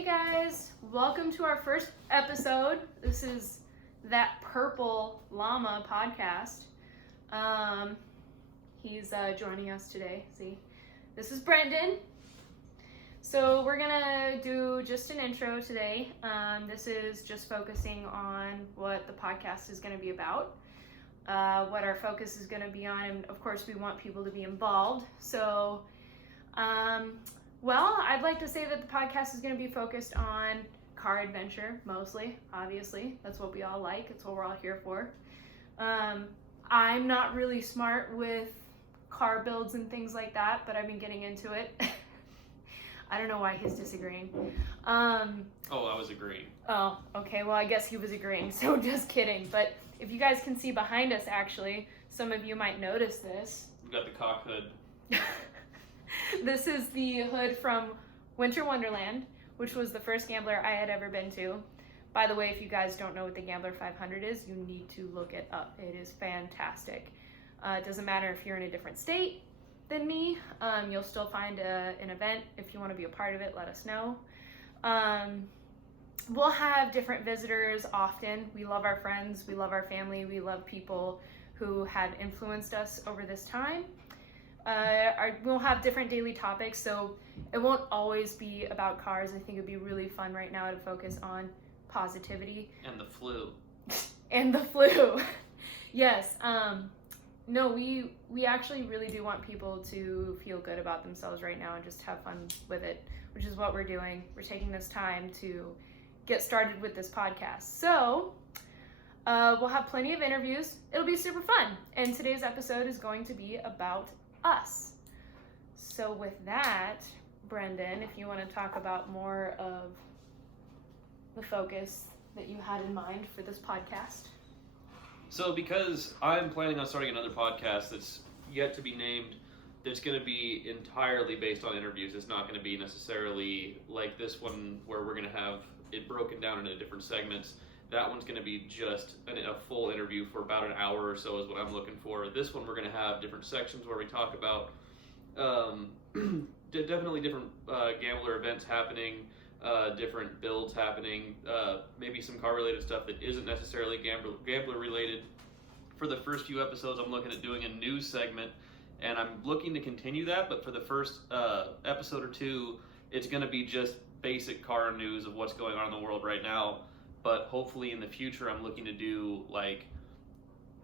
Hey guys, welcome to our first episode. This is That Purple Llama podcast. He's joining us today. See, this is Brendan. So we're gonna do just an intro today. This is just focusing on what the podcast is gonna be about, what our focus is gonna be on, and of course we want people to be involved. So, well, I'd like to say that the podcast is going to be focused on car adventure, mostly, obviously. That's what we all like. It's what we're all here for. I'm not really smart with car builds and things like that, but I've been getting into it. I don't know why he's disagreeing. I was agreeing. Oh, okay. Well, I guess he was agreeing, so just kidding. But if you guys can see behind us, actually, some of you might notice this. We've got the cock hood. This is the hood from Winter Wonderland, which was the first Gambler I had ever been to. By the way, if you guys don't know what the Gambler 500 is, you need to look it up. It is fantastic. It doesn't matter if you're in a different state than me. You'll still find an event. If you want to be a part of it, let us know. We'll have different visitors often. We love our friends. We love our family. We love people who have influenced us over this time. We'll have different daily topics, so it won't always be about cars. I think it'd be really fun right now to focus on positivity. And the flu. And the flu. Yes. No, we actually really do want people to feel good about themselves right now and just have fun with it, which is what we're doing. We're taking this time to get started with this podcast. So, we'll have plenty of interviews. It'll be super fun. And today's episode is going to be about us. So with that, Brendan, if you want to talk about more of the focus that you had in mind for this podcast. So because I'm planning on starting another podcast that's yet to be named, that's going to be entirely based on interviews. It's not going to be necessarily like this one where we're going to have it broken down into different segments. That one's going to be just a full interview for about an hour or so is what I'm looking for. This one we're going to have different sections where we talk about definitely different gambler events happening, different builds happening, maybe some car related stuff that isn't necessarily gambler related. For the first few episodes I'm looking at doing a news segment, and I'm looking to continue that, but for the first episode or two it's going to be just basic car news of what's going on in the world right now. But hopefully in the future, I'm looking to do like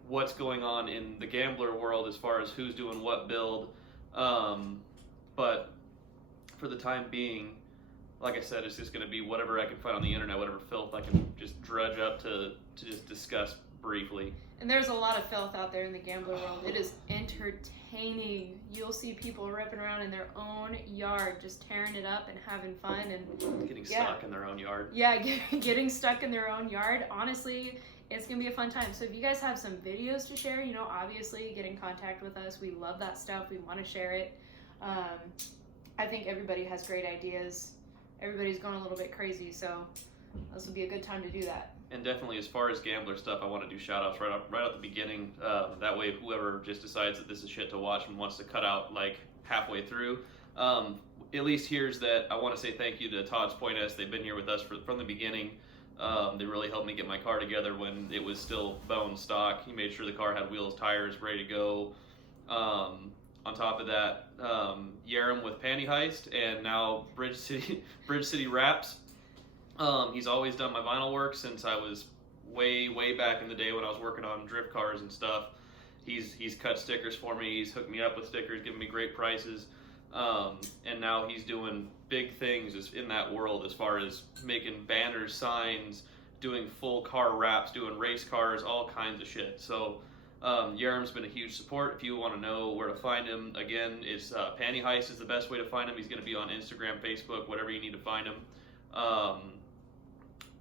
what's going on in the gambler world as far as who's doing what build. But for the time being, like I said, it's just going to be whatever I can find on the internet, whatever filth I can just drudge up to just discuss briefly. And there's a lot of filth out there in the gambler world. It is entertaining. You'll see people ripping around in their own yard, just tearing it up and having fun and getting stuck in their own yard. Yeah, getting stuck in their own yard. Honestly, it's gonna be a fun time. So if you guys have some videos to share, obviously get in contact with us. We love that stuff. We want to share it. I think everybody has great ideas. Everybody's going a little bit crazy, so this would be a good time to do that. And definitely, as far as gambler stuff, I want to do shout-outs right at the beginning. That way, whoever just decides that this is shit to watch and wants to cut out like halfway through, at least here's that I want to say thank you to Todd's Point S. They've been here with us from the beginning. They really helped me get my car together when it was still bone stock. He made sure the car had wheels, tires, ready to go. On top of that, Yaram with Panty Heist, and now Bridge City Wraps. He's always done my vinyl work since I was way back in the day when I was working on drift cars and stuff. He's cut stickers for me. He's hooked me up with stickers, giving me great prices. And now he's doing big things in that world as far as making banners, signs, doing full car wraps, doing race cars, all kinds of shit. So Yaram's been a huge support. If you want to know where to find him, again, it's Panty Heist is the best way to find him. He's going to be on Instagram, Facebook, whatever you need to find him.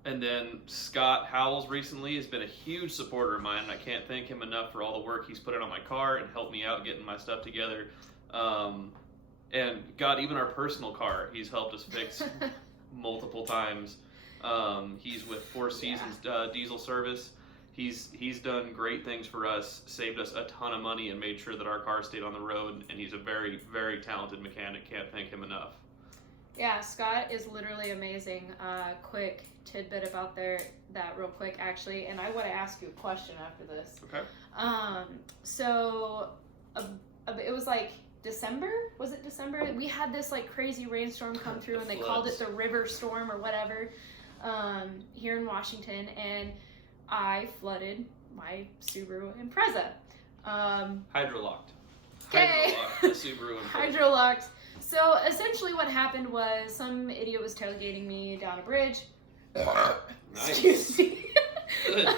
And then Scott Howells recently has been a huge supporter of mine, and I can't thank him enough for all the work he's put in on my car and helped me out getting my stuff together. And God, even our personal car, he's helped us fix multiple times. He's with Four Seasons Diesel Service. He's done great things for us, saved us a ton of money, and made sure that our car stayed on the road. And he's a very, very talented mechanic. Can't thank him enough. Yeah, Scott is literally amazing. Quick tidbit about that real quick actually, and I want to ask you a question after this. Okay. So it was like December. Was it December? We had this like crazy rainstorm come through, and they called it the river storm or whatever. Here in Washington, and I flooded my Subaru Impreza. Hydrolocked. Okay. Hydrolocked the Subaru Impreza. Hydrolocked. So essentially what happened was some idiot was tailgating me down a bridge. Nice. Excuse me. Good.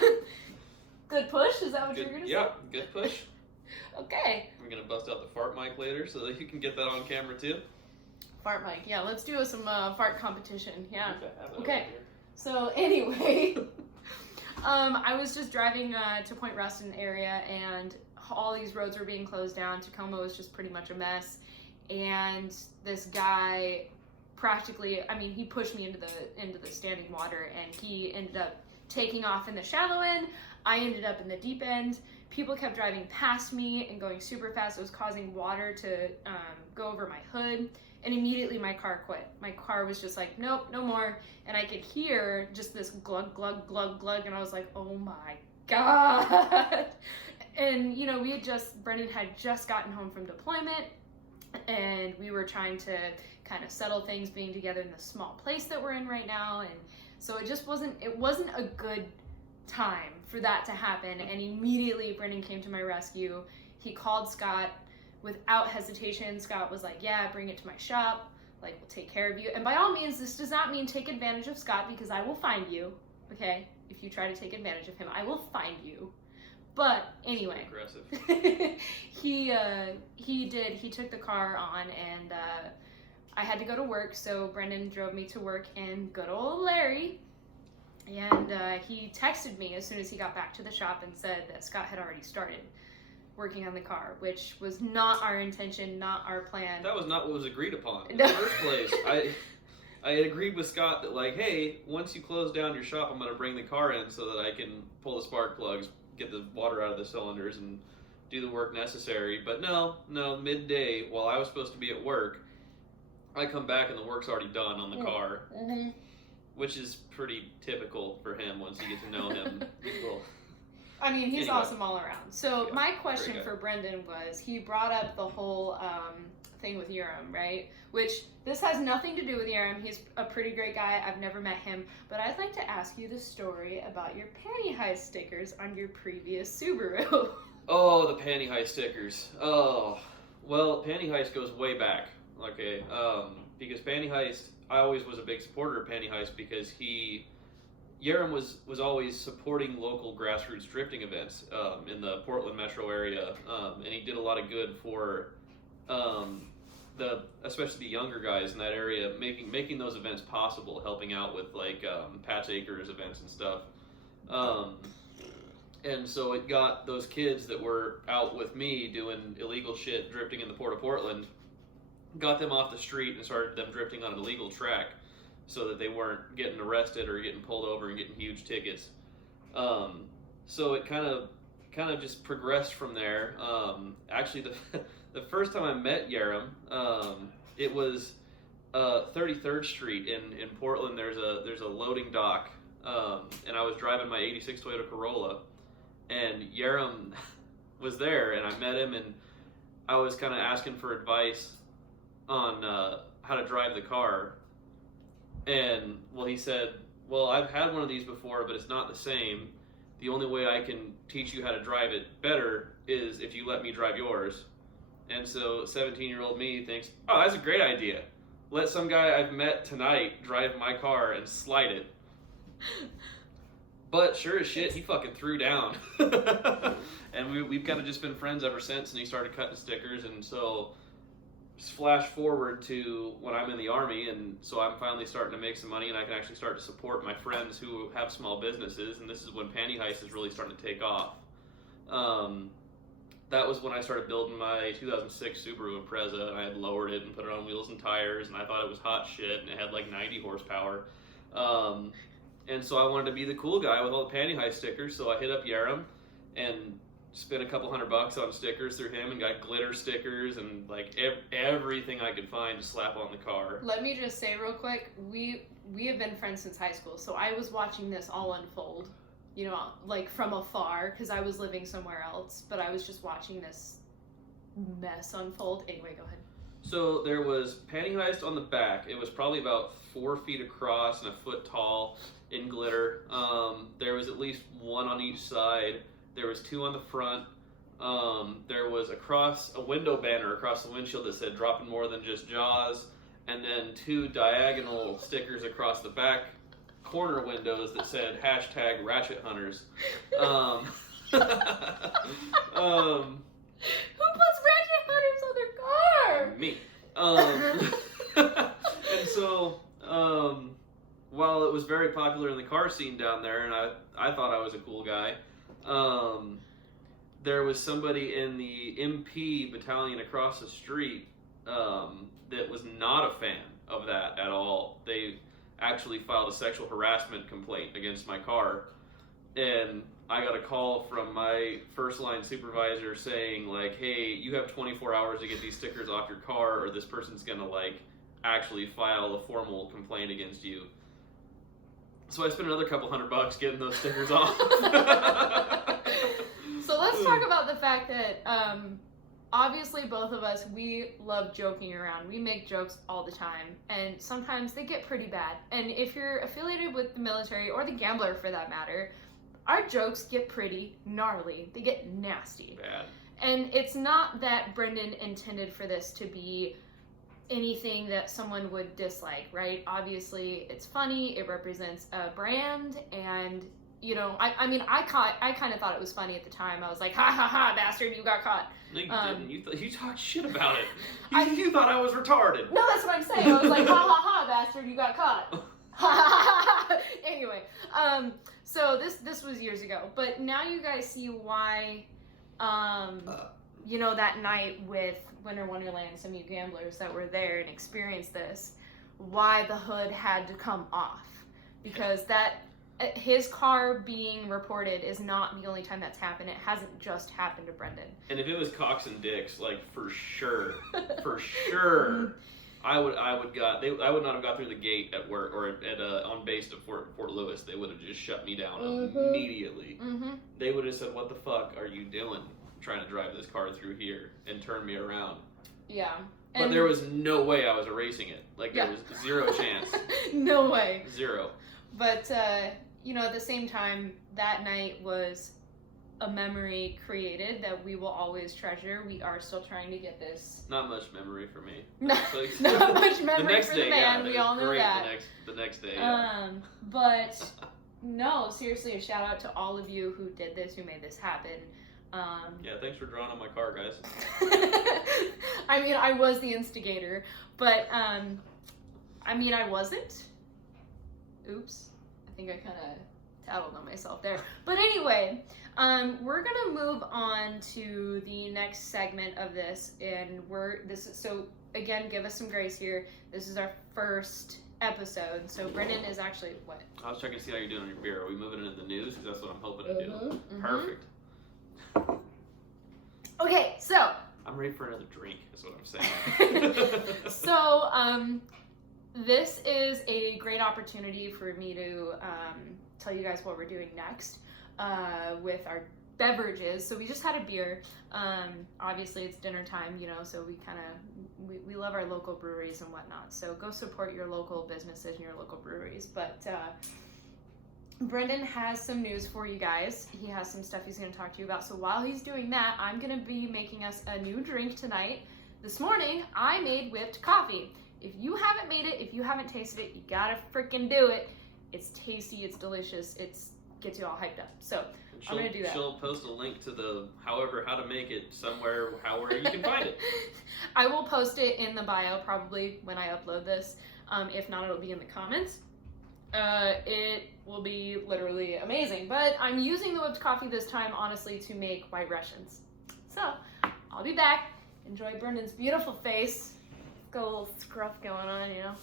Good push? Is that what you're going to say? Yeah, good push. Okay. We're going to bust out the fart mic later so that you can get that on camera too. Fart mic. Yeah, let's do some fart competition. Yeah. Okay. So anyway, I was just driving to Point Ruston area, and all these roads were being closed down. Tacoma was just pretty much a mess. And this guy practically, I mean, he pushed me into the standing water, and he ended up taking off in the shallow end. I ended up in the deep end. People kept driving past me and going super fast. It was causing water to go over my hood, and immediately my car quit. My car was just like, nope, no more. And I could hear just this glug, glug, glug, glug, and I was like, oh my God. And, you know, Brendan had just gotten home from deployment, and we were trying to kind of settle things being together in the small place that we're in right now. And so it wasn't a good time for that to happen. And immediately Brendan came to my rescue. He called Scott without hesitation. Scott was like, yeah, bring it to my shop. Like, we'll take care of you. And by all means, this does not mean take advantage of Scott, because I will find you, okay? If you try to take advantage of him, I will find you. But anyway, aggressive. He took the car on, and I had to go to work, so Brendan drove me to work, and good old Larry, and he texted me as soon as he got back to the shop and said that Scott had already started working on the car, which was not our intention, not our plan. That was not what was agreed upon in the first place. I had agreed with Scott that, like, hey, once you close down your shop, I'm going to bring the car in so that I can pull the spark plugs, get the water out of the cylinders, and do the work necessary. But no, midday, while I was supposed to be at work, I come back and the work's already done on the car, which is pretty typical for him once you get to know him. Well, I mean, he's anyway. Awesome all around. So Yeah, my question for Brendan was, he brought up the whole thing with Urim, right? Which, this has nothing to do with Urim. He's a pretty great guy. I've never met him. But I'd like to ask you the story about your panty heist stickers on your previous Subaru. Oh, the panty heist stickers. Oh, well, panty heist goes way back. Okay, because panty heist, I always was a big supporter of panty heist because Yerim was always supporting local grassroots drifting events in the Portland metro area, and he did a lot of good for especially the younger guys in that area, making those events possible, helping out with like Pat's Acres events and stuff. And so it got those kids that were out with me doing illegal shit, drifting in the Port of Portland, got them off the street and started them drifting on an illegal track so that they weren't getting arrested or getting pulled over and getting huge tickets. So it kind of just progressed from there. Actually, the first time I met Yerim, it was 33rd Street in Portland. There's a loading dock, and I was driving my '86 Toyota Corolla, and Yerim was there, and I met him, and I was kind of asking for advice on how to drive the car. And, well, he said, well, I've had one of these before, but it's not the same. The only way I can teach you how to drive it better is if you let me drive yours. And so 17-year-old me thinks, oh, that's a great idea. Let some guy I've met tonight drive my car and slide it. But sure as shit, he fucking threw down. And we've kind of just been friends ever since, and he started cutting stickers. And so just flash forward to when I'm in the Army, and so I'm finally starting to make some money, and I can actually start to support my friends who have small businesses, and this is when Panty Heist is really starting to take off. That was when I started building my 2006 Subaru Impreza, and I had lowered it and put it on wheels and tires, and I thought it was hot shit, and it had like 90 horsepower. And so I wanted to be the cool guy with all the Panty Heist stickers, so I hit up Yerim, and spent a couple $100 on stickers through him and got glitter stickers and like everything I could find to slap on the car. Let me just say real quick, we have been friends since high school, so I was watching this all unfold, you know, like from afar, because I was living somewhere else, but I was just watching this mess unfold. Anyway, go ahead. So there was pantyhose on the back. It was probably about 4 feet across and a foot tall in glitter. There was at least one on each side. There was 2 on the front. There was a window banner across the windshield that said dropping more than just Jaws. And then 2 diagonal stickers across the back corner windows that said hashtag Ratchet Hunters. Who puts Ratchet Hunters on their car? Me. And so, while it was very popular in the car scene down there, and I thought I was a cool guy, there was somebody in the MP battalion across the street that was not a fan of that at all. They actually filed a sexual harassment complaint against my car, and I got a call from my first line supervisor saying like, hey, you have 24 hours to get these stickers off your car or this person's gonna like actually file a formal complaint against you. So I spent another couple $100 getting those stickers off. So let's talk about the fact that obviously both of us, we love joking around. We make jokes all the time, and sometimes they get pretty bad. And if you're affiliated with the military, or the Gambler for that matter, our jokes get pretty gnarly. They get nasty. Bad. And it's not that Brendan intended for this to be anything that someone would dislike, right? Obviously, it's funny. It represents a brand, and you know, I mean, I kind of thought it was funny at the time. I was like, ha ha ha, bastard, you got caught. No, you didn't. You talked shit about it. You thought I was retarded. No, that's what I'm saying. I was like, ha ha ha, bastard, you got caught. Anyway, so this was years ago, but now you guys see why, you know, that night with Winter Wonderland, some of you gamblers that were there and experienced this, why the hood had to come off, because that his car being reported is not the only time that's happened. It hasn't just happened to Brendan. And if it was Cox and Dix, like for sure, I would not have got through the gate at work or at on base at Fort Lewis. They would have just shut me down immediately. Mm-hmm. They would have said, "What the fuck are you doing? Trying to drive this car through here and turn me around?" Yeah. But there was no way I was erasing it. Like there was zero chance. No way. Zero. But you know, at the same time, that night was a memory created that we will always treasure. We are still trying to get this. Not much memory for me. Not much memory for the man. We all know that. The next day. Yeah. But no, seriously, a shout out to all of you who did this, who made this happen. Yeah, thanks for drawing on my car, guys. I mean, I was the instigator, but I mean, I wasn't. Oops. I think I kind of tattled on myself there. But anyway, we're gonna move on to the next segment of this, and so again, give us some grace here. This is our first episode, so Brendan is actually what? I was checking to see how you're doing on your beer. Are we moving into the news? Because that's what I'm hoping to do. Mm-hmm. Perfect. Okay, so I'm ready for another drink. Is what I'm saying. So, this is a great opportunity for me to tell you guys what we're doing next with our beverages. So we just had a beer. Obviously, it's dinner time, you know, so we love our local breweries and whatnot. So go support your local businesses and your local breweries. But Brendan has some news for you guys. He has some stuff he's going to talk to you about. So while he's doing that, I'm going to be making us a new drink tonight. This morning, I made whipped coffee. If you haven't made it, if you haven't tasted it, you gotta freaking do it. It's tasty, it's delicious, it gets you all hyped up. So I'm gonna do that. She'll post a link to how to make it somewhere, however you can find it. I will post it in the bio probably when I upload this. If not, it'll be in the comments. It will be literally amazing. But I'm using the whipped coffee this time, honestly, to make White Russians. So I'll be back. Enjoy Brendan's beautiful face. Got a little scruff going on, you know,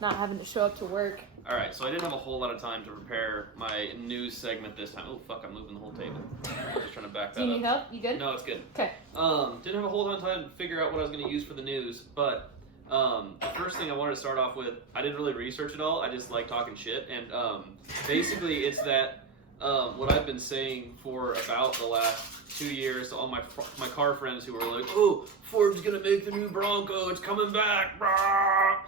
not having to show up to work. All right, so I didn't have a whole lot of time to prepare my news segment this time. Oh fuck, I'm moving the whole table. I was just trying to back that Do you up. need help? You good? No, it's good. Okay. Didn't have a whole lot of time to figure out what I was going to use for the news, but the first thing I wanted to start off with, I didn't really research it all. I just like talking shit, and basically it's that what I've been saying for about the last 2 years to all my car friends who were like, "Oh, Ford's gonna make the new Bronco. It's coming back." Rah!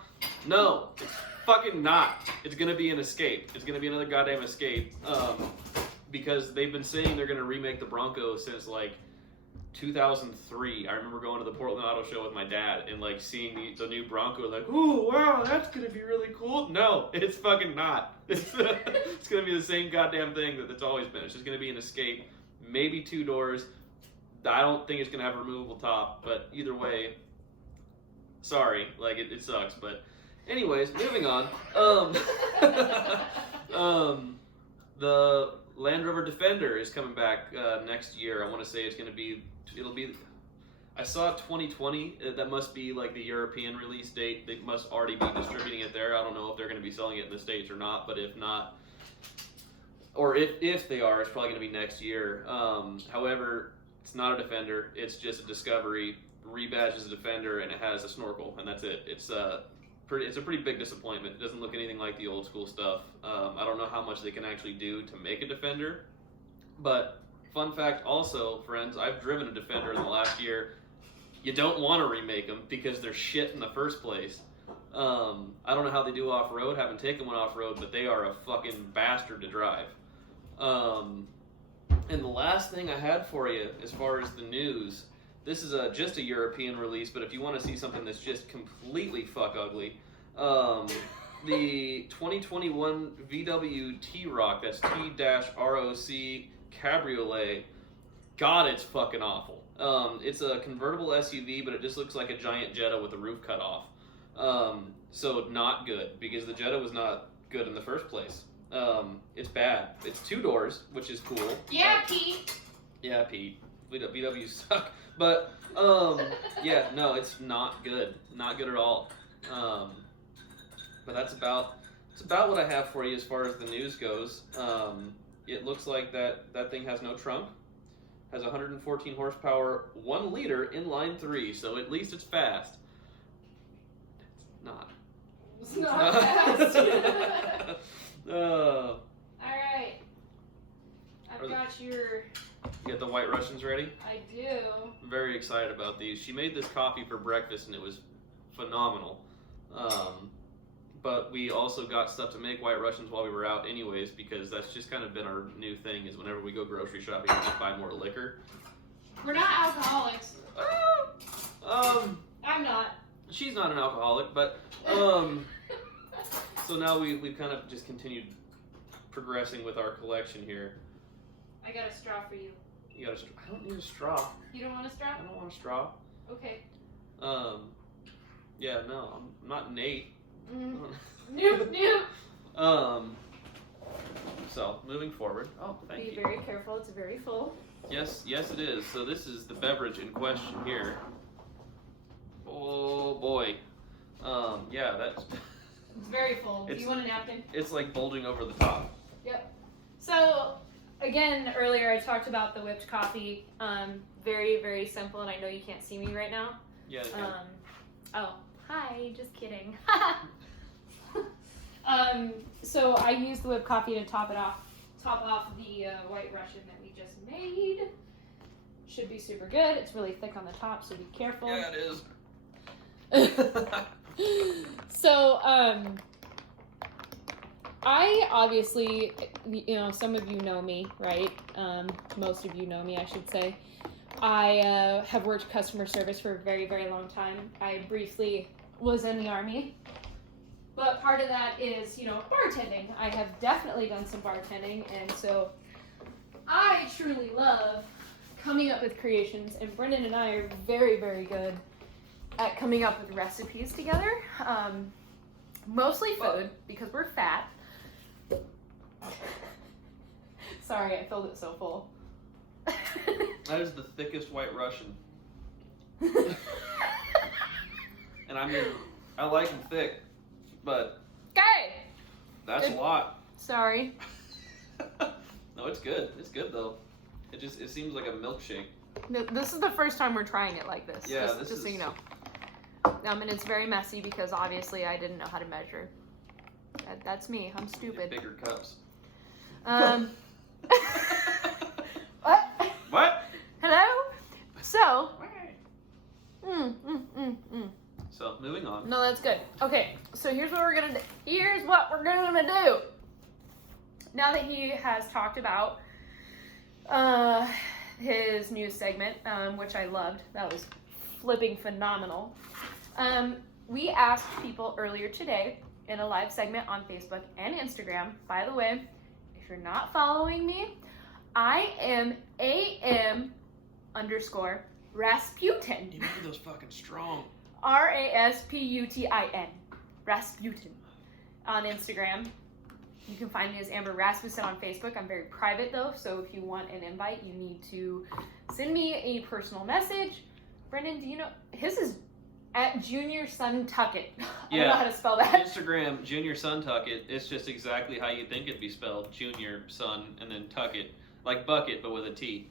No, it's fucking not. It's gonna be an Escape. It's gonna be another goddamn Escape. Because they've been saying they're gonna remake the Bronco since like 2003. I remember going to the Portland Auto Show with my dad and like seeing the new Bronco, like, "Oh wow, that's gonna be really cool." No, it's fucking not. It's gonna be the same goddamn thing that it's always been. It's just gonna be an Escape, maybe 2 doors. I don't think it's gonna have a removable top, but either way, sorry, like it sucks. But anyways, moving on. The Land Rover Defender is coming back next year. I want to say it'll be. I saw 2020. That must be like the European release date. They must already be distributing it there. I don't know if they're going to be selling it in the States or not. But if not, or if they are, it's probably going to be next year. However, it's not a Defender. It's just a Discovery rebadged as a Defender, and it has a snorkel, and that's it. It's a pretty big disappointment. It doesn't look anything like the old school stuff. I don't know how much they can actually do to make a Defender. But fun fact also, friends, I've driven a Defender in the last year. You don't want to remake them because they're shit in the first place. I don't know how they do off-road. Haven't taken one off-road, but they are a fucking bastard to drive. And the last thing I had for you as far as the news, this is just a European release, but if you want to see something that's just completely fuck ugly, the 2021 VW T-Roc, that's T-ROC Cabriolet, God, it's fucking awful. It's a convertible SUV, but it just looks like a giant Jetta with the roof cut off. So not good, because the Jetta was not good in the first place. It's bad. It's 2 doors, which is cool. Yeah, Pete. Yeah, Pete. VW suck. But, yeah, no, it's not good. Not good at all. But that's about what I have for you as far as the news goes. It looks like that thing has no trunk. Has 114 horsepower, 1 liter inline 3, so at least it's fast. It's not. It's not fast. Alright. I've got your... You got the White Russians ready? I do. I'm very excited about these. She made this coffee for breakfast and it was phenomenal. But we also got stuff to make White Russians while we were out anyways, because that's just kind of been our new thing, is whenever we go grocery shopping, we just buy more liquor. We're not alcoholics. I'm not. She's not an alcoholic, but so now we've kind of just continued progressing with our collection here. I got a straw for you. You got I don't need a straw. You don't want a straw? I don't want a straw. Okay. Yeah, no, I'm not Nate. Nope. So moving forward. Oh, thank you. Be very careful. It's very full. Yes, it is. So this is the beverage in question here. Oh boy. Yeah, that's. It's very full. Do you want a napkin? It's like bulging over the top. Yep. So again, earlier I talked about the whipped coffee. Very, very simple, and I know you can't see me right now. Yeah. Oh, hi. Just kidding. So I used the whipped coffee to top off the White Russian that we just made. Should be super good. It's really thick on the top, so be careful. Yeah, it is. So, I obviously, some of you know me, right? Most of you know me, I should say. I have worked customer service for a very, very long time. I briefly was in the Army. But part of that is, bartending. I have definitely done some bartending, and so I truly love coming up with creations, and Brendan and I are very, very good at coming up with recipes together. Mostly food, because we're fat. Sorry, I filled it so full. That is the thickest White Russian. And I like them thick, but Okay. That's a lot. Sorry. No, it's good. It's good though. It seems like a milkshake. This is the first time we're trying it like this. Yeah, just so you know. And it's very messy because obviously I didn't know how to measure. That's me. I'm stupid. Bigger cups. What? What? Hello? So. So, moving on. No, that's good. Okay, so here's what we're gonna do. Here's what we're gonna do. Now that he has talked about his news segment, which I loved. That was flipping phenomenal. We asked people earlier today in a live segment on Facebook and Instagram. By the way, if you're not following me, I am AM_Rasputin. You made those fucking strong. Rasputin. Rasputin on Instagram. You can find me as Amber Rasmussen on Facebook. I'm very private though, so if you want an invite, you need to send me a personal message. Brendan, do you know his is at Junior Sun Tucket? I don't know how to spell that. Instagram Junior Sun Tucket. It's just exactly how you think it'd be spelled. Junior Sun and then Tucket, like bucket but with a T.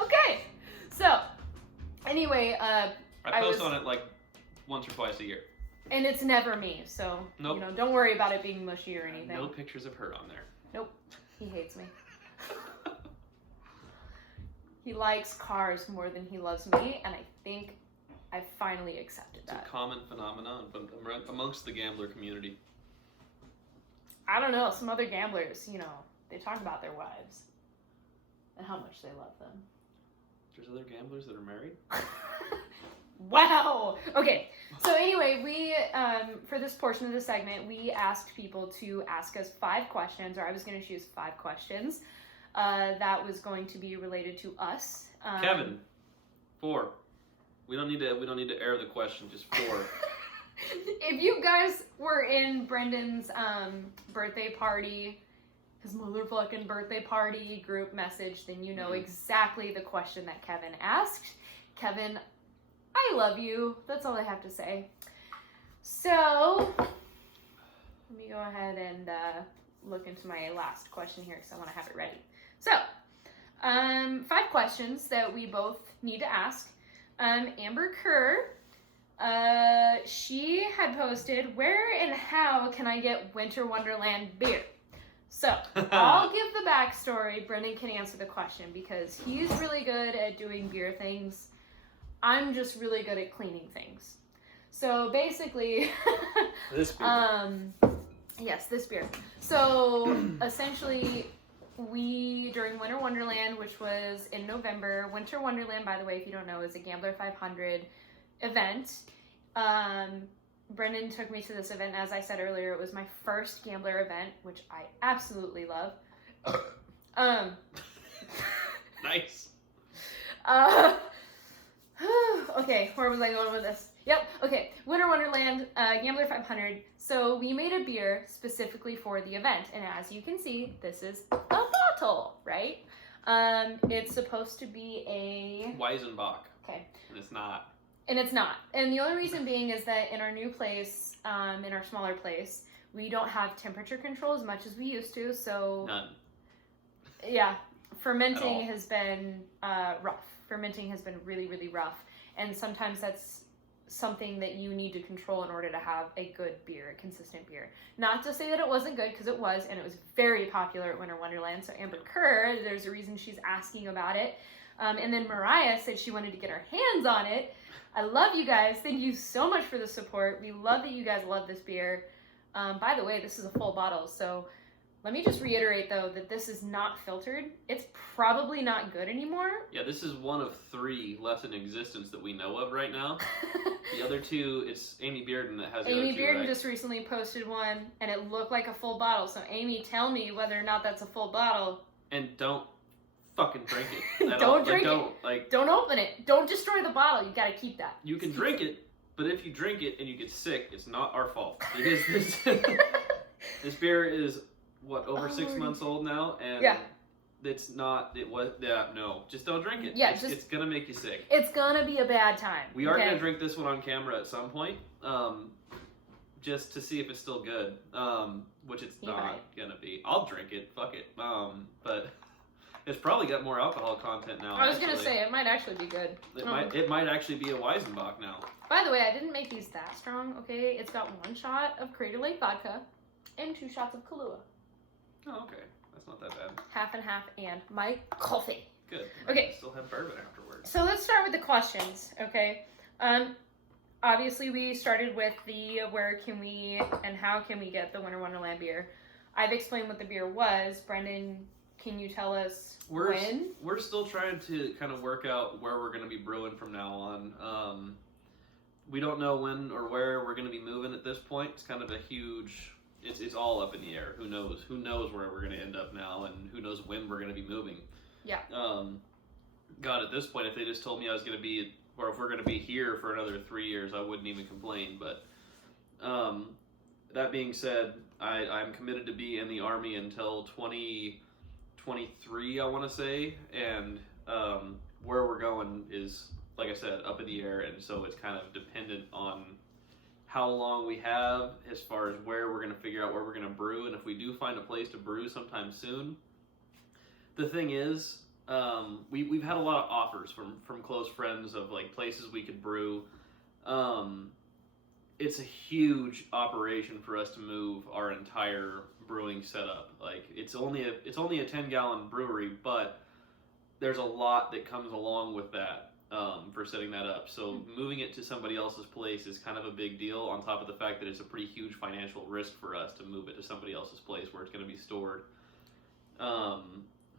Okay, so anyway, I post on it like once or twice a year. And it's never me, so Nope. Don't worry about it being mushy or anything. No pictures of her on there. Nope, he hates me. He likes cars more than he loves me, and I think I finally accepted that. It's a common phenomenon amongst the gambler community. I don't know, some other gamblers, they talk about their wives and how much they love them. There's other gamblers that are married? Wow! Okay, so anyway, we, for this portion of the segment, we asked people to ask us 5 questions, or I was going to choose 5 questions that was going to be related to us. Kevin, 4. We don't need to air the question, just 4. If you guys were in Brendan's birthday party, his motherfucking birthday party group message, then you know exactly the question that Kevin asked. Kevin, I love you. That's all I have to say. So, let me go ahead and look into my last question here because I want to have it ready. So, 5 questions that we both need to ask. Amber Kerr, she had posted, where and how can I get Winter Wonderland beer? So, I'll give the backstory. Brendan can answer the question because he's really good at doing beer things. I'm just really good at cleaning things. So basically, this beer. Yes, this beer. So essentially, during Winter Wonderland, which was in November, Winter Wonderland, by the way, if you don't know, is a Gambler 500 event. Brendan took me to this event. As I said earlier, it was my first Gambler event, which I absolutely love. Nice. Okay, where was I going with this? Yep, okay, Winter Wonderland, Gambler 500. So we made a beer specifically for the event, and as you can see, this is a bottle, right? It's supposed to be a... Weizenbach. Okay. And it's not. And it's not. And the only reason being is that in our new place, in our smaller place, we don't have temperature control as much as we used to, so... None. Yeah, fermenting has been rough. Fermenting has been really, really rough. And sometimes that's something that you need to control in order to have a good beer, a consistent beer. Not to say that it wasn't good, because it was, and it was very popular at Winter Wonderland. So Amber Kerr, there's a reason she's asking about it. And then Mariah said she wanted to get her hands on it. I love you guys. Thank you so much for the support. We love that you guys love this beer. By the way, this is a full bottle, so let me just reiterate, though, that this is not filtered. It's probably not good anymore. Yeah, this is one of 3 left in existence that we know of right now. The other 2, it's Amy Bearden that has the other 2, Amy Bearden right? just recently posted one, and it looked like a full bottle. So, Amy, tell me whether or not that's a full bottle. And don't fucking drink it. Don't drink it. Don't open it. Don't destroy the bottle. You gotta keep that. You can drink it, but if you drink it and you get sick, it's not our fault. Because this beer is... over 6 months old now, and it's not, no, just don't drink it. Yeah, it's gonna make you sick. It's gonna be a bad time. We are gonna drink this one on camera at some point. just to see if it's still good, which it's You're not right. gonna be. I'll drink it, fuck it. But it's probably got more alcohol content now. I was gonna say it might actually be good. It might actually be a Weizenbach now. By the way, I didn't make these that strong. Okay, it's got 1 shot of Crater Lake vodka and 2 shots of Kahlua. Oh, okay, that's not that bad. Half and half, and my coffee. Good. Okay. Still have bourbon afterwards. So let's start with the questions. Okay. Obviously, we started with the where can we and how can we get the Winter Wonderland beer. I've explained what the beer was. Brendan, can you tell us when? We're still trying to kind of work out where we're going to be brewing from now on. We don't know when or where we're going to be moving at this point. It's kind of a huge. It's all up in the air. Who knows? Who knows where we're going to end up now, and who knows when we're going to be moving. Yeah. God, at this point, if they just told me I was going to be, or if we're going to be here for another 3 years, I wouldn't even complain. But that being said, I'm committed to be in the Army until 2023, I want to say, and where we're going is, like I said, up in the air, and so it's kind of dependent on how long we have as far as where we're going to figure out where we're going to brew, and if we do find a place to brew sometime soon. The thing is, we've had a lot of offers from close friends of like places we could brew. It's a huge operation for us to move our entire brewing setup. Like it's only a 10-gallon brewery, but there's a lot that comes along with that for setting that up. So moving it to somebody else's place is kind of a big deal. On top of the fact that it's a pretty huge financial risk for us to move it to somebody else's place where it's going to be stored.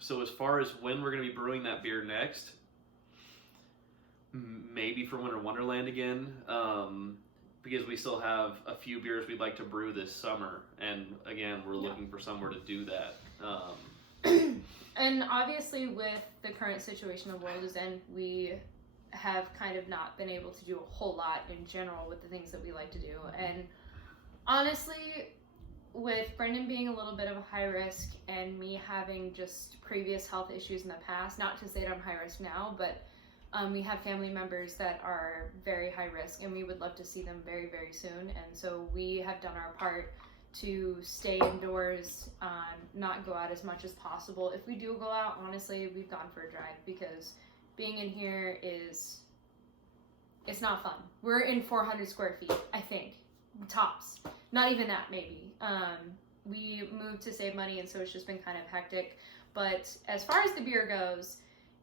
So as far as when we're going to be brewing that beer next, maybe for Winter Wonderland again, because we still have a few beers we'd like to brew this summer, and again, we're looking for somewhere to do that. And obviously with the current situation the world is in, we have kind of not been able to do a whole lot in general with the things that we like to do. And honestly, with Brendan being a little bit of a high risk and me having just previous health issues in the past, not to say that I'm high risk now, but we have family members that are very high risk and we would love to see them very, very soon. And so we have done our part to stay indoors, not go out as much as possible. If we do go out, honestly, we've gone for a drive because being in here it's not fun. We're in 400 square feet, I think, tops. Not even that, maybe. We moved to save money, and so it's just been kind of hectic. But as far as the beer goes,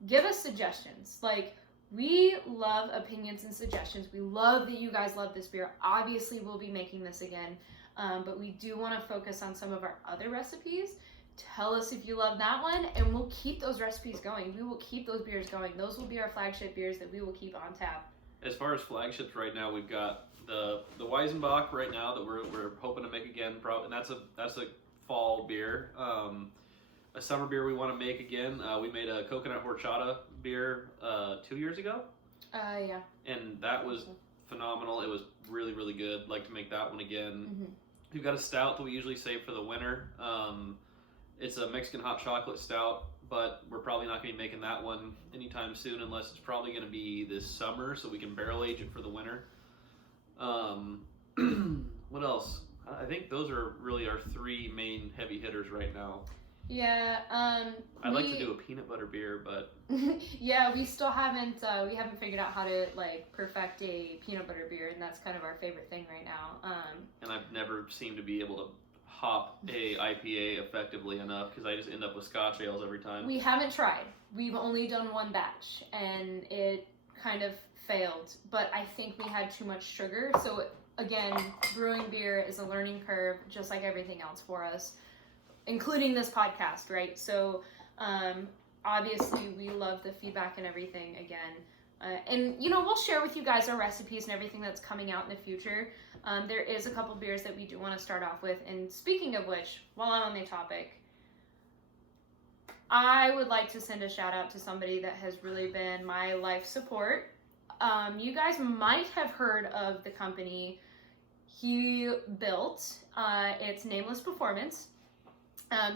give us suggestions. Like, we love opinions and suggestions. We love that you guys love this beer. Obviously, we'll be making this again, but we do want to focus on some of our other recipes. Tell us if you love that one, and we'll keep those recipes going. We will keep those beers going. Those will be our flagship beers that we will keep on tap. As far as flagships right now, we've got the Weizenbach right now that we're hoping to make again, and that's a fall beer. A summer beer we want to make again. We made a coconut horchata beer 2 years ago. Yeah. And that was phenomenal. It was really, really good. Like to make that one again. Mm-hmm. We've got a stout that we usually save for the winter. It's a Mexican hot chocolate stout, but we're probably not going to be making that one anytime soon unless it's probably going to be this summer so we can barrel age it for the winter. What else? I think those are really our 3 main heavy hitters right now. Yeah, I'd like to do a peanut butter beer, but yeah, we still haven't figured out how to like perfect a peanut butter beer, and that's kind of our favorite thing right now. And I've never seemed to be able to hop a IPA effectively enough because I just end up with Scotch ales every time. We haven't tried. We've only done one batch, and it kind of failed. But I think we had too much sugar. So again, brewing beer is a learning curve, just like everything else for us, including this podcast, right? So obviously we love the feedback and everything again. And, you know, we'll share with you guys our recipes and everything that's coming out in the future. There is a couple beers that we do want to start off with. And speaking of which, while I'm on the topic, I would like to send a shout out to somebody that has really been my life support. You guys might have heard of the company he built. It's Nameless Performance.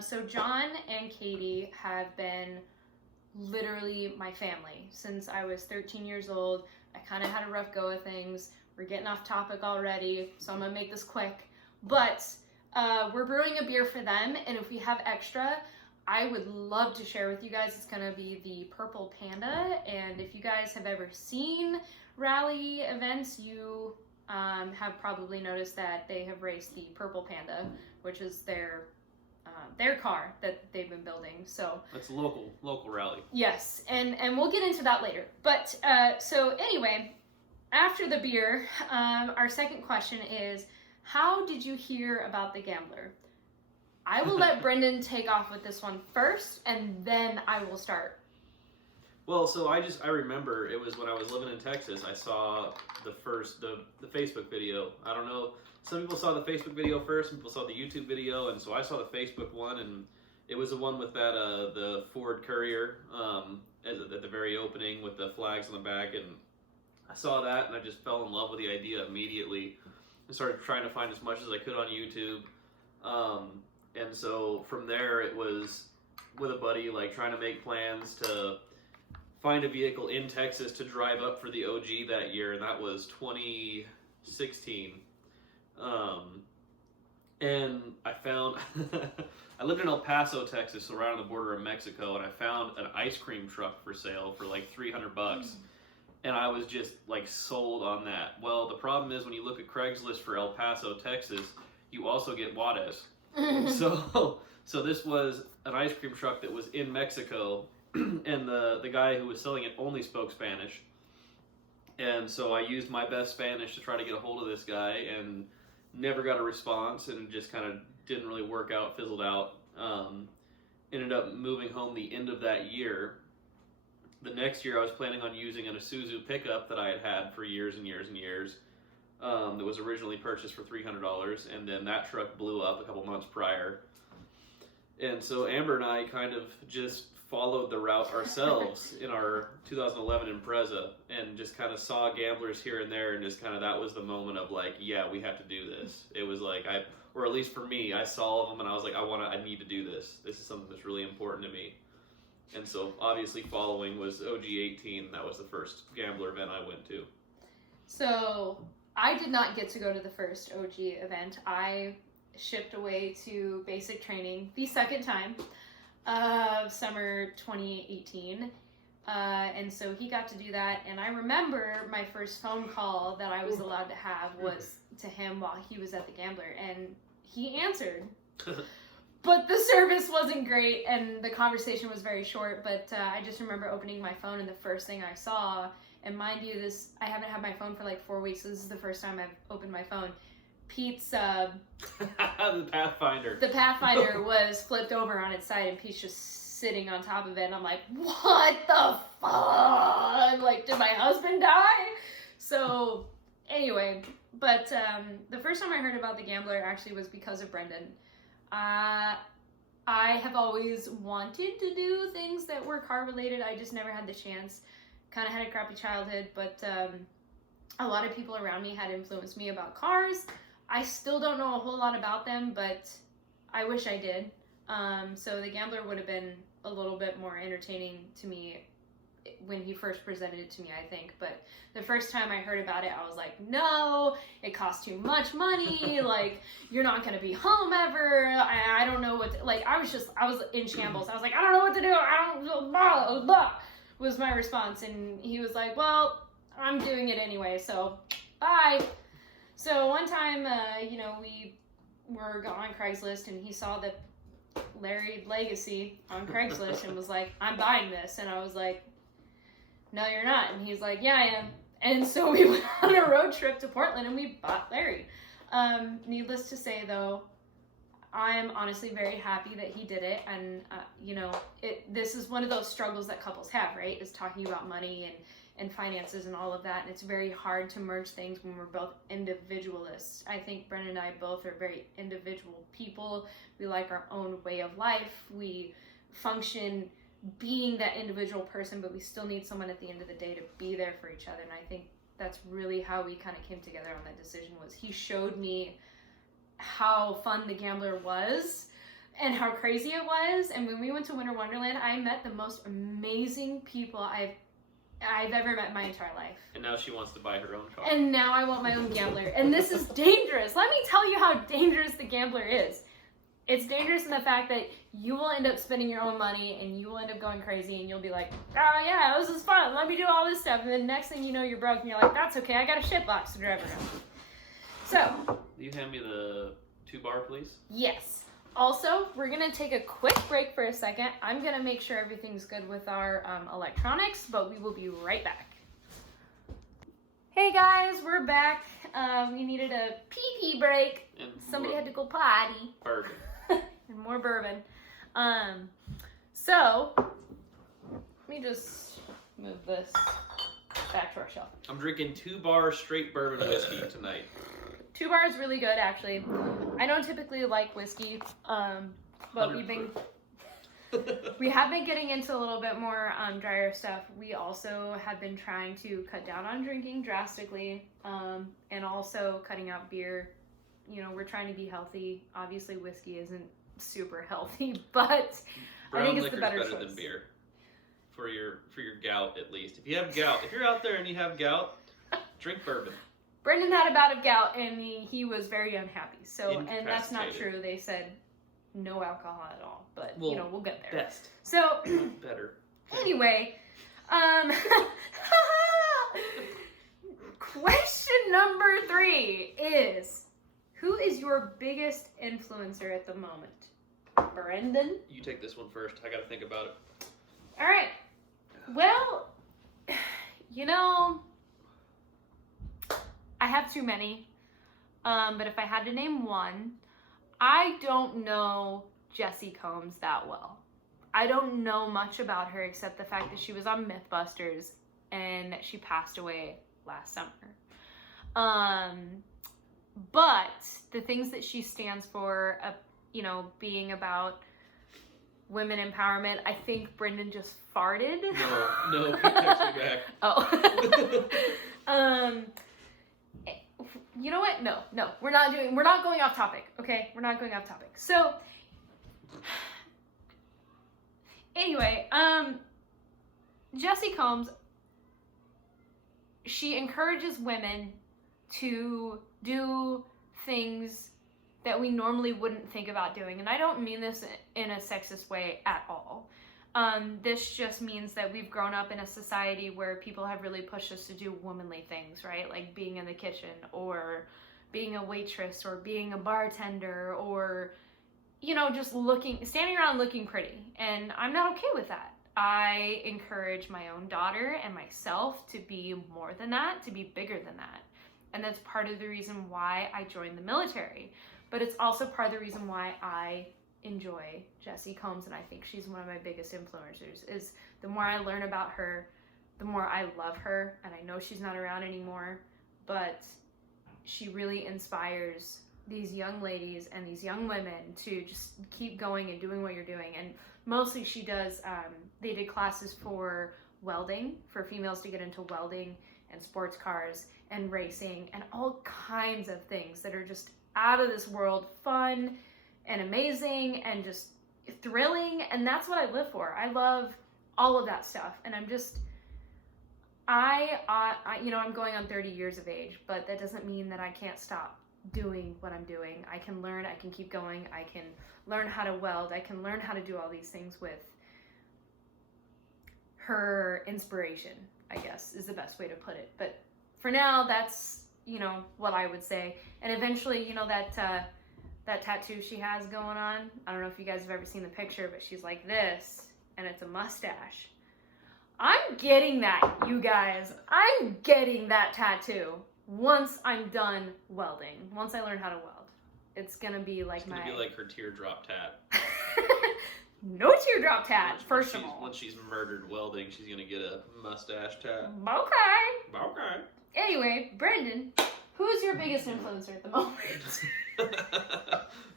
So John and Katie have been literally my family since I was 13 years old. I kind of had a rough go of things. we're getting off topic already, so I'm gonna make this quick. But we're brewing a beer for them, and if we have extra, I would love to share with you guys. It's gonna be the Purple Panda, and if you guys have ever seen rally events, you have probably noticed that they have raced the Purple Panda, which is their car that they've been building. So that's a local rally. Yes, and we'll get into that later. But so anyway, after the beer, our second question is, how did you hear about the Gambler? I will let Brendan take off with this one first, and then I will start. Well, so I remember it was when I was living in Texas. I saw the Facebook video. I don't know. Some people saw the Facebook video first. Some people saw the YouTube video, and so I saw the Facebook one, and it was the one with that the Ford Courier at the very opening with the flags on the back, and I saw that, and I just fell in love with the idea immediately, and started trying to find as much as I could on YouTube. And so from there, it was with a buddy, like trying to make plans to find a vehicle in Texas to drive up for the OG that year, and that was 2016. And I found, I lived in El Paso, Texas, so right on the border of Mexico, and I found an ice cream truck for sale for like $300. And I was just like sold on that. Well, the problem is when you look at Craigslist for El Paso, Texas, you also get Juarez. So this was an ice cream truck that was in Mexico, and the guy who was selling it only spoke Spanish. And so I used my best Spanish to try to get a hold of this guy, and never got a response, and it just kind of didn't really work out, fizzled out. Ended up moving home the end of that year. The next year I was planning on using an Isuzu pickup that I had for years and years and years. That was originally purchased for $300, and then that truck blew up a couple months prior. And so Amber and I kind of just followed the route ourselves in our 2011 Impreza, and just kind of saw gamblers here and there, and just kind of that was the moment of like, yeah, we have to do this. It was like, or at least for me, I saw them and I was like, I need to do this. This is something that's really important to me. And so obviously following was OG 18. That was the first gambler event I went to. So I did not get to go to the first OG event. I shipped away to basic training the second time of summer 2018. And so he got to do that. And I remember my first phone call that I was allowed to have was to him while he was at the Gambler. And he answered. But the service wasn't great, and the conversation was very short, but I just remember opening my phone, and the first thing I saw, and mind you, I haven't had my phone for like 4 weeks, so this is the first time I've opened my phone. Pete's... the Pathfinder. The Pathfinder was flipped over on its side, and Pete's just sitting on top of it, and I'm like, what the fuck? Like, did my husband die? So, anyway, but the first time I heard about the Gambler actually was because of Brendan. I have always wanted to do things that were car related. I just never had the chance. Kind of had a crappy childhood, but a lot of people around me had influenced me about cars. I still don't know a whole lot about them, but I wish I did. So the Gambler would have been a little bit more entertaining to me when he first presented it to me, I think. But the first time I heard about it, I was like, no, it costs too much money. Like, you're not going to be home ever. I don't know what to, like, I was in shambles. I was like, I don't know what to do. Blah, blah, was my response. And he was like, well, I'm doing it anyway, so bye. So one time, we were on Craigslist, and he saw the Larry Legacy on Craigslist and was like, I'm buying this. And I was like, no, you're not. And he's like, yeah, I am. And so we went on a road trip to Portland, and we bought Larry. Needless to say, though, I'm honestly very happy that he did it. And, this is one of those struggles that couples have, right? Is talking about money and finances and all of that. And it's very hard to merge things when we're both individualists. I think Brendan and I both are very individual people. We like our own way of life. We function being that individual person, but we still need someone at the end of the day to be there for each other. And I think that's really how we kind of came together on that decision. Was he showed me how fun the Gambler was and how crazy it was. And when we went to Winter Wonderland, I met the most amazing people I've I've ever met in my entire life. And now she wants to buy her own car. And now I want my own gambler. And this is dangerous. Let me tell you how dangerous the gambler is. It's dangerous in the fact that you will end up spending your own money and you will end up going crazy and you'll be like, oh yeah, this is fun. Let me do all this stuff. And then next thing you know, you're broke and you're like, that's okay. I got a shitbox to drive around. So. Will you hand me the 2-bar, please? Yes. Also, we're going to take a quick break for a second. I'm going to make sure everything's good with our electronics, but we will be right back. Hey guys, we're back. We needed a pee-pee break. And Somebody had to go potty. Bourbon. And more bourbon. So, let me just move this back to our shelf. I'm drinking 2-bar straight bourbon whiskey tonight. 2 bar is really good, actually. I don't typically like whiskey, but we have been getting into a little bit more drier stuff. We also have been trying to cut down on drinking drastically, and also cutting out beer. You know, we're trying to be healthy. Obviously, whiskey isn't super healthy, but I think it's the better choice. Than beer for your gout, at least. If you have gout, if you're out there and you have gout, drink bourbon. Brendan had a bout of gout and he was very unhappy. So, and that's not true. They said no alcohol at all, but you know, we'll get there. Best. So, better. Anyway, question number 3 is, who is your biggest influencer at the moment? Brendan? You take this one first. I gotta think about it. All right. Well, you know, I have too many, but if I had to name one, I don't know Jessie Combs that well. I don't know much about her except the fact that she was on Mythbusters and that she passed away last summer. But the things that she stands for, you know, being about women empowerment, I think Brendan just farted. No, he texted me back. Oh. You know what? No, we're not going off topic, okay? We're not going off topic. So, anyway, Jessie Combs, she encourages women to do things that we normally wouldn't think about doing. And I don't mean this in a sexist way at all. This just means that we've grown up in a society where people have really pushed us to do womanly things, right? Like being in the kitchen or being a waitress or being a bartender or, you know, just standing around looking pretty. And I'm not okay with that. I encourage my own daughter and myself to be more than that, to be bigger than that. And that's part of the reason why I joined the military. But it's also part of the reason why I enjoy Jessie Combs, and I think she's one of my biggest influencers. Is the more I learn about her, the more I love her. And I know she's not around anymore, but she really inspires these young ladies and these young women to just keep going and doing what you're doing. And mostly she does, they did classes for welding, for females to get into welding and sports cars and racing and all kinds of things that are just out of this world, fun and amazing and just thrilling. And that's what I live for. I love all of that stuff. And I'm just, you know, I'm going on 30 years of age, but that doesn't mean that I can't stop doing what I'm doing. I can learn, I can keep going, I can learn how to weld, I can learn how to do all these things with her inspiration, I guess is the best way to put it. But for now, that's, you know, what I would say. And eventually, you know, that tattoo she has going on, I don't know if you guys have ever seen the picture, but she's like this, and it's a mustache. I'm getting that, you guys. I'm getting that tattoo once I'm done welding. Once I learn how to weld. It's gonna be like it's gonna be like her teardrop tat. No teardrop tat, first of all. Once she's murdered welding, she's gonna get a mustache tat. Okay. Anyway, Brendan, who's your biggest influencer at the moment?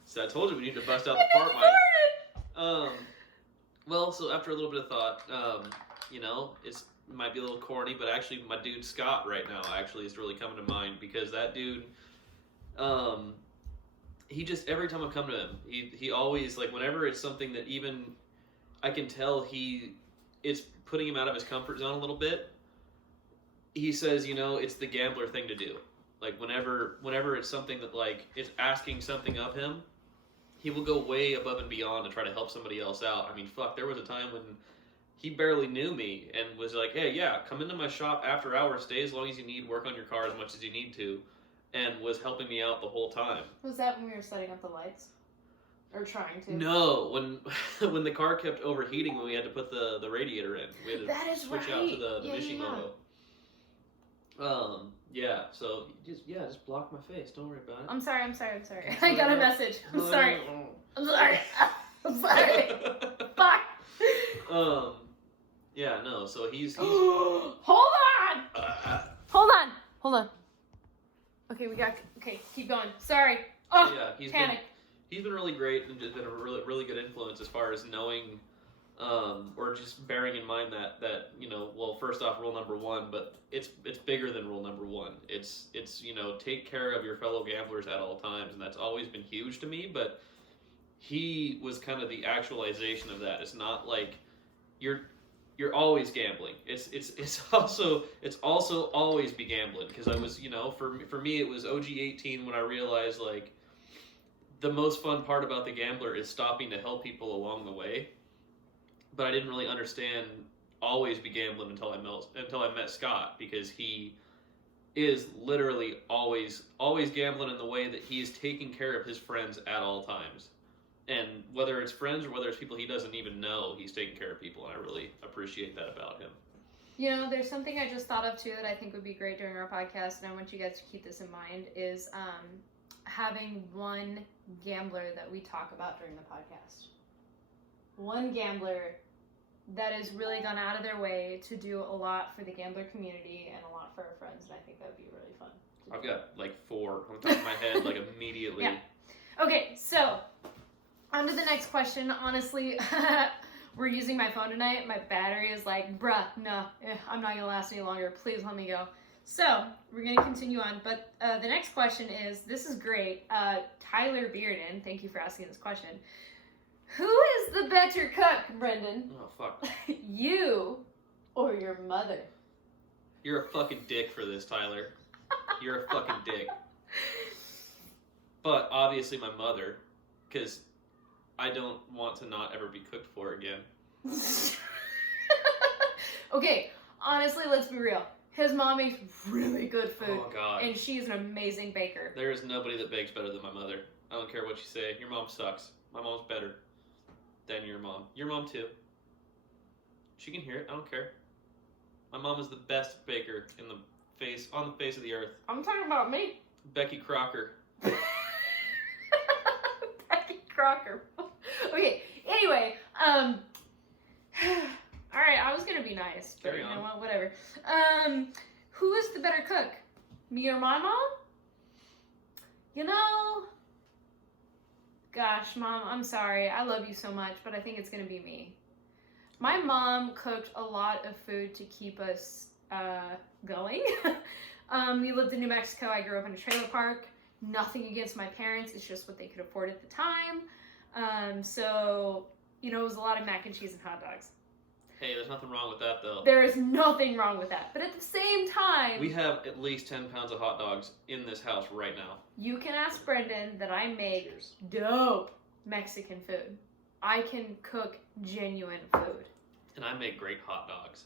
So I told you we need to bust out the part mic. Well, so after a little bit of thought, you know, it might be a little corny, but actually my dude Scott right now actually is really coming to mind, because that dude, he just, every time I come to him, he always, like, whenever it's something that even I can tell it's putting him out of his comfort zone a little bit, he says, it's the gambler thing to do. Like whenever it's something that like is asking something of him, he will go way above and beyond to try to help somebody else out. I mean, fuck, there was a time when he barely knew me and was like, hey, yeah, come into my shop after hours, stay as long as you need, work on your car as much as you need to, and was helping me out the whole time. Was that when we were setting up the lights? Or trying to? No, when the car kept overheating when we had to put the radiator in. We had to switch out to the Mishimoto. Yeah, so just block my face. Don't worry about it. I'm sorry. I got a message. I'm sorry. I'm sorry. I'm sorry. Fuck. Yeah, no, so he's Hold on. Okay, keep going. Sorry. Oh, yeah, panic. He's been really great and just been a really, really good influence as far as knowing, or just bearing in mind that well, first off, rule number one, but it's bigger than rule number one. It's take care of your fellow gamblers at all times, and that's always been huge to me. But he was kind of the actualization of that. It's not like you're always gambling. It's also always be gambling, because I was for me it was OG 18 when I realized like the most fun part about the gambler is stopping to help people along the way. But I didn't really understand always be gambling until I met Scott, because he is literally always gambling in the way that he's taking care of his friends at all times. And whether it's friends or whether it's people he doesn't even know, he's taking care of people, and I really appreciate that about him. There's something I just thought of too that I think would be great during our podcast, and I want you guys to keep this in mind, is having one gambler that we talk about during the podcast. One gambler that has really gone out of their way to do a lot for the gambler community and a lot for our friends, and I think that would be really fun. I've got like 4 on the top of my head, like immediately. Yeah. Okay, so on to the next question. Honestly, we're using my phone tonight. My battery is like, bruh, no, I'm not gonna last any longer. Please let me go. So we're gonna continue on, but the next question is, this is great. Tyler Bearden, thank you for asking this question. Who is the better cook, Brendan? Oh, fuck. You or your mother? You're a fucking dick for this, Tyler. You're a fucking dick. But obviously my mother, because I don't want to not ever be cooked for again. Okay, honestly, let's be real. His mom makes really good food. Oh, God. And she's an amazing baker. There is nobody that bakes better than my mother. I don't care what you say. Your mom sucks. My mom's better than your mom. Your mom, too. She can hear it. I don't care. My mom is the best baker on the face of the earth. I'm talking about me. Becky Crocker. Becky Crocker. Okay, anyway, all right, I was gonna be nice, but Carry you on. know what, whatever. Who is the better cook? Me or my mom? Gosh, Mom, I'm sorry. I love you so much, but I think it's gonna be me. My mom cooked a lot of food to keep us going. We lived in New Mexico. I grew up in a trailer park. Nothing against my parents. It's just what they could afford at the time. So, it was a lot of mac and cheese and hot dogs. Hey, there's nothing wrong with that, though. There is nothing wrong with that. But at the same time, We have at least 10 pounds of hot dogs in this house right now. you can ask Brendan that I make Cheers. dope Mexican food. I can cook genuine food. And I make great hot dogs.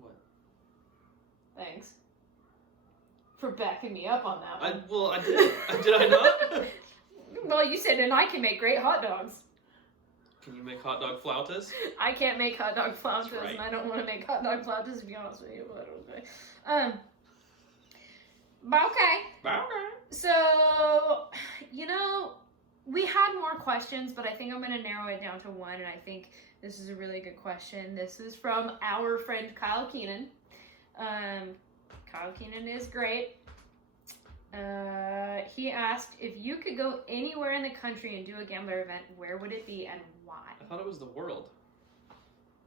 What? Thanks for backing me up on that one. I did. Did I not? Well, you said, and I can make great hot dogs. Can you make hot dog flautas? I can't make hot dog flautas, That's right. and I don't want to make hot dog flautas, to be honest with you, but okay. But okay. So, we had more questions, but I think I'm going to narrow it down to one, and I think this is a really good question. This is from our friend Kyle Keenan. Kyle Keenan is great. He asked, if you could go anywhere in the country and do a gambler event, where would it be and why? I thought it was the world.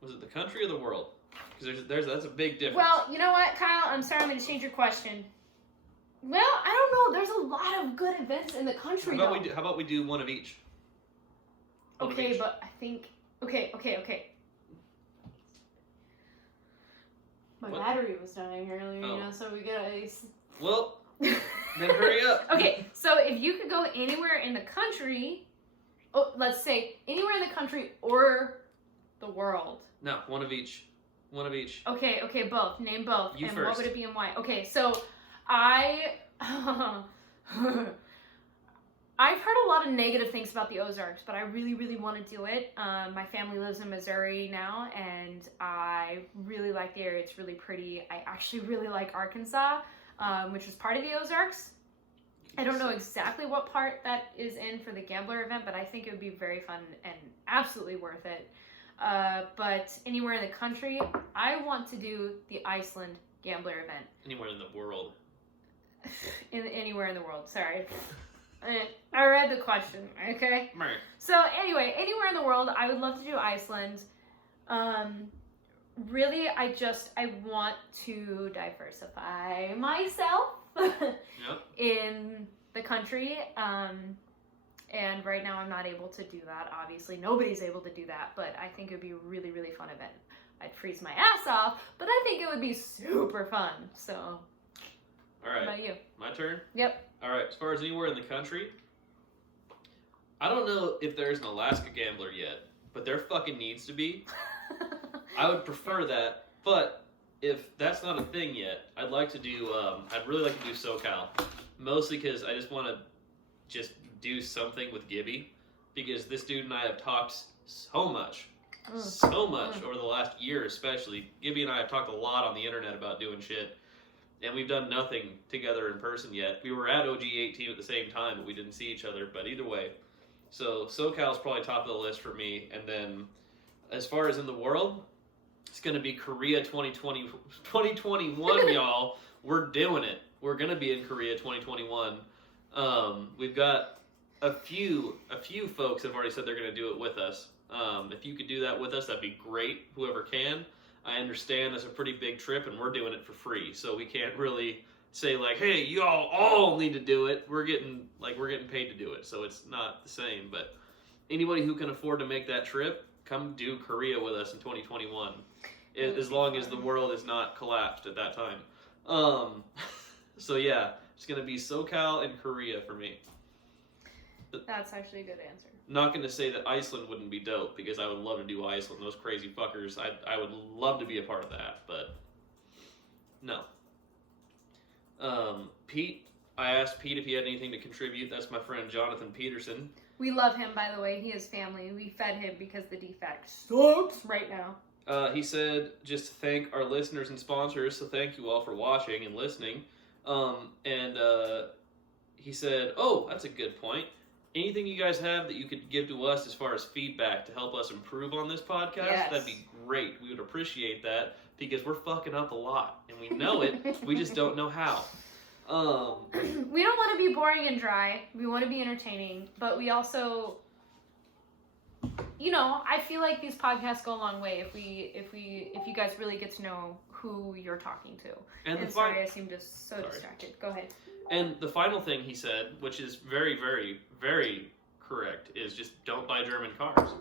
Was it the country or the world? Because that's a big difference. Well, you know what, Kyle? I'm sorry, I'm going to change your question. Well, I don't know. There's a lot of good events in the country, how about we do one of each? One of Okay, each. but I think... Okay. My What? battery was dying earlier, Oh. you know, so we gotta... Well, then hurry up. Okay, so if you could go anywhere in the country, let's say anywhere in the country or the world. No, one of each. One of each. Okay, both. Name both. You and first. What would it be and why? Okay, so I've heard a lot of negative things about the Ozarks, but I really, really want to do it. My family lives in Missouri now, and I really like the area. It's really pretty. I actually really like Arkansas, which is part of the Ozarks. I don't know exactly what part that is in for the gambler event, but I think it would be very fun and absolutely worth it. But anywhere in the country, I want to do the Iceland gambler event. Anywhere in the world. Anywhere in the world, sorry. I read the question, okay? Meh. So anyway, anywhere in the world, I would love to do Iceland. Really, I want to diversify myself in the country. And right now I'm not able to do that. Obviously, nobody's able to do that, but I think it would be a really, really fun event. I'd freeze my ass off, but I think it would be super fun. So, All what right. about you? My turn? Yep. All right. As far as anywhere in the country, I don't know if there's an Alaska gambler yet, but there fucking needs to be. I would prefer that, but if that's not a thing yet, I'd like to do, I'd really like to do SoCal. Mostly because I just want to just do something with Gibby, because this dude and I have talked so much over the last year especially. Gibby and I have talked a lot on the internet about doing shit, and we've done nothing together in person yet. We were at OG 18 at the same time, but we didn't see each other, but either way. So SoCal's probably top of the list for me, and then as far as in the world, it's going to be Korea 2021, y'all. We're doing it. We're going to be in Korea 2021. We've got a few folks have already said they're going to do it with us. If you could do that with us, that'd be great. Whoever can. I understand that's a pretty big trip, and we're doing it for free, so we can't really say like, "Hey, y'all all need to do it." We're getting paid to do it, so it's not the same. But anybody who can afford to make that trip, come do Korea with us in 2021, as long as the world is not collapsed at that time. So yeah, it's gonna be SoCal and Korea for me. That's actually a good answer. Not going to say that Iceland wouldn't be dope, because I would love to do Iceland. Those crazy fuckers, I would love to be a part of that, but no. Pete, I asked Pete if he had anything to contribute. That's my friend Jonathan Peterson. We love him, by the way. He is family. We fed him because the defect sucks right now. He said just to thank our listeners and sponsors, so thank you all for watching and listening. He said, oh, that's a good point. Anything you guys have that you could give to us as far as feedback to help us improve on this podcast, yes, that'd be great. We would appreciate that, because we're fucking up a lot, and we know it. We just don't know how. We don't want to be boring and dry. We want to be entertaining, but we also, you know, I feel like these podcasts go a long way if you guys really get to know who you're talking to. And sorry, I seem just so distracted. Go ahead. And the final thing he said, which is very, very, very correct, is just don't buy German cars.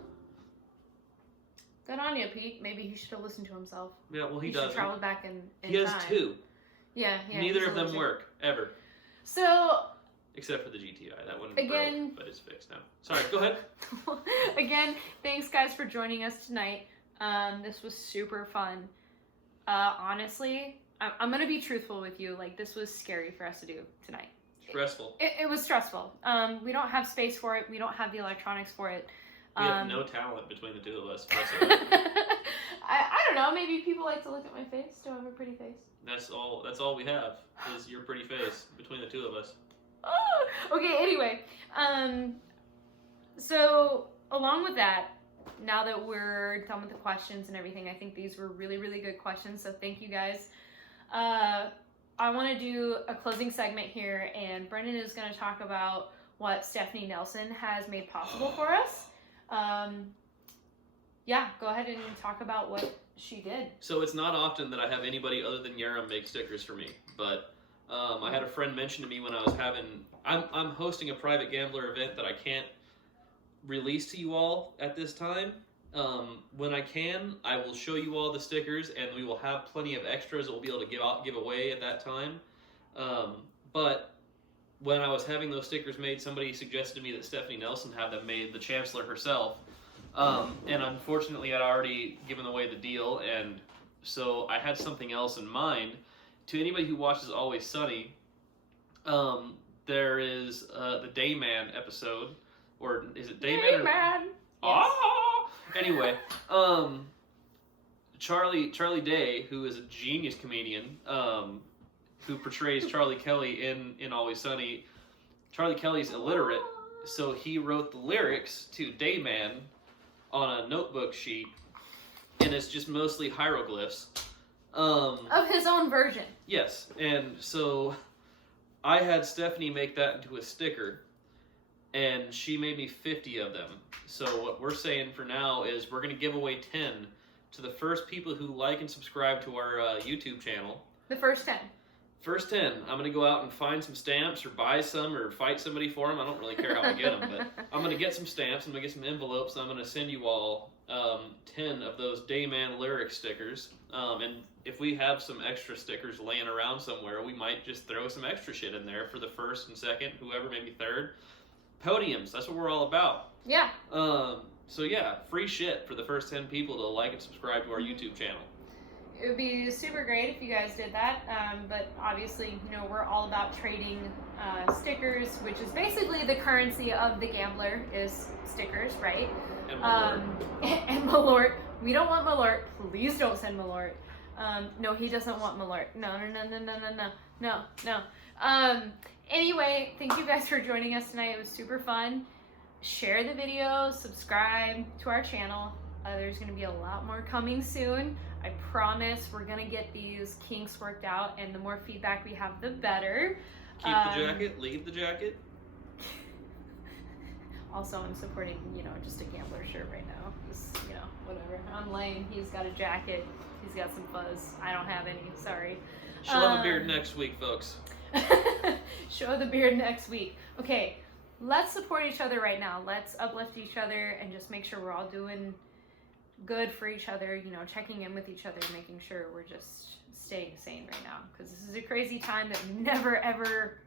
Good on you, Pete. Maybe he should have listened to himself. Yeah, well, he does. Travel back in he has time. 2. Yeah. Neither of them work, ever. So... Except for the GTI. That one again, broke, but it's fixed now. Sorry, go ahead. Again, thanks, guys, for joining us tonight. This was super fun. Honestly... I'm going to be truthful with you. Like, this was scary for us to do tonight. Stressful. It was stressful. We don't have space for it. We don't have the electronics for it. We have no talent between the two of us. I don't know. Maybe people like to look at my face. Do I have a pretty face? That's all we have is your pretty face between the two of us. Okay, anyway. So, along with that, now that we're done with the questions and everything, I think these were really, really good questions. So, thank you guys. I want to do a closing segment here, and Brendan is going to talk about what Stephanie Nelson has made possible for us. Yeah, go ahead and talk about what she did. So it's not often that I have anybody other than Yaram make stickers for me, but I had a friend mention to me when I was I'm hosting a private gambler event that I can't release to you all at this time, When I can, I will show you all the stickers, and we will have plenty of extras that we'll be able to give away at that time. But when I was having those stickers made, somebody suggested to me that Stephanie Nelson had them made, the Chancellor herself. And unfortunately, I'd already given away the deal, and so I had something else in mind. To anybody who watches Always Sunny, there is the Dayman episode, or is it Dayman? Dayman. Ah! Anyway, Charlie Day, who is a genius comedian, who portrays Charlie Kelly in Always Sunny. Charlie Kelly's illiterate, so he wrote the lyrics to Dayman on a notebook sheet, and it's just mostly hieroglyphs. Of his own version. Yes, and so I had Stephanie make that into a sticker, and she made me 50 of them. So what we're saying for now is we're going to give away 10 to the first people who like and subscribe to our YouTube channel. The first 10. First 10, I'm going to go out and find some stamps or buy some or fight somebody for them. I don't really care how I get them, but I'm going to get some stamps. I'm going to get some envelopes, and I'm going to send you all 10 of those Dayman lyric stickers. And if we have some extra stickers laying around somewhere, we might just throw some extra shit in there for the first and second, whoever, maybe third. Podiums, that's what we're all about. Yeah. So yeah, free shit for the first 10 people to like and subscribe to our YouTube channel. It would be super great if you guys did that, but obviously, you know, we're all about trading stickers, which is basically the currency of the gambler is stickers, right? And Malort. And Malort. We don't want Malort. Please don't send Malort. No, he doesn't want Malort. No. Anyway, thank you guys for joining us tonight. It was super fun. Share the video, subscribe to our channel. There's going to be a lot more coming soon. I promise we're going to get these kinks worked out, and the more feedback we have, the better. Keep the jacket, leave the jacket. Also, I'm supporting, you know, just a gambler shirt right now. Just, you know, whatever. I'm lame. He's got a jacket. He's got some fuzz. I don't have any. Sorry. She'll have a beard next week, folks. Show the beard next week. Okay, let's support each other right now. Let's uplift each other and just make sure we're all doing good for each other, you know, checking in with each other, making sure we're just staying sane right now, because this is a crazy time that we never ever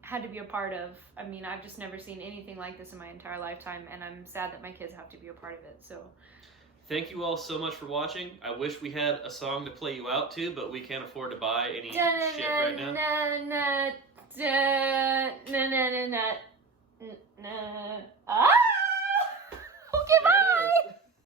had to be a part of. I mean, I've just never seen anything like this in my entire lifetime, and I'm sad that my kids have to be a part of it. So thank you all so much for watching. I wish we had a song to play you out to, but we can't afford to buy any shit right now.